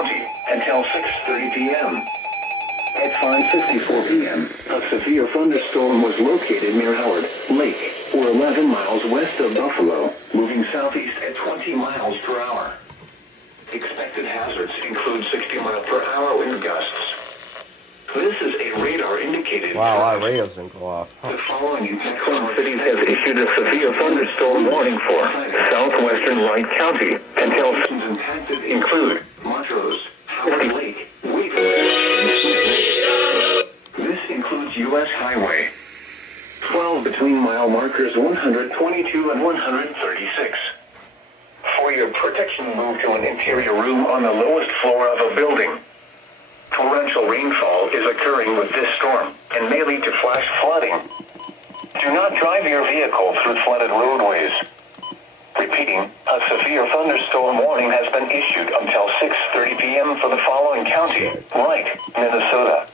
County until 6:30 p.m. At 5:54 p.m., a severe thunderstorm was located near Howard Lake, or 11 miles west of Buffalo, moving southeast at 20 miles per hour. Expected hazards include 60-mile-per-hour wind gusts. This is a radar-indicated. Wow, our radios didn't go off. The following Twin Cities has issued a severe thunderstorm warning for southwestern Wright County until impacted include Montrose, Howard Lake, Weaver, and Smith Lake. This includes U.S. Highway 12 between mile markers 122 and 136. For your protection, move to an interior room on the lowest floor of a building. Torrential rainfall is occurring with this storm and may lead to flash flooding. Do not drive your vehicle through flooded roadways. Repeating, a severe thunderstorm warning has been issued until 6:30 p.m. for the following county: Wright, Minnesota,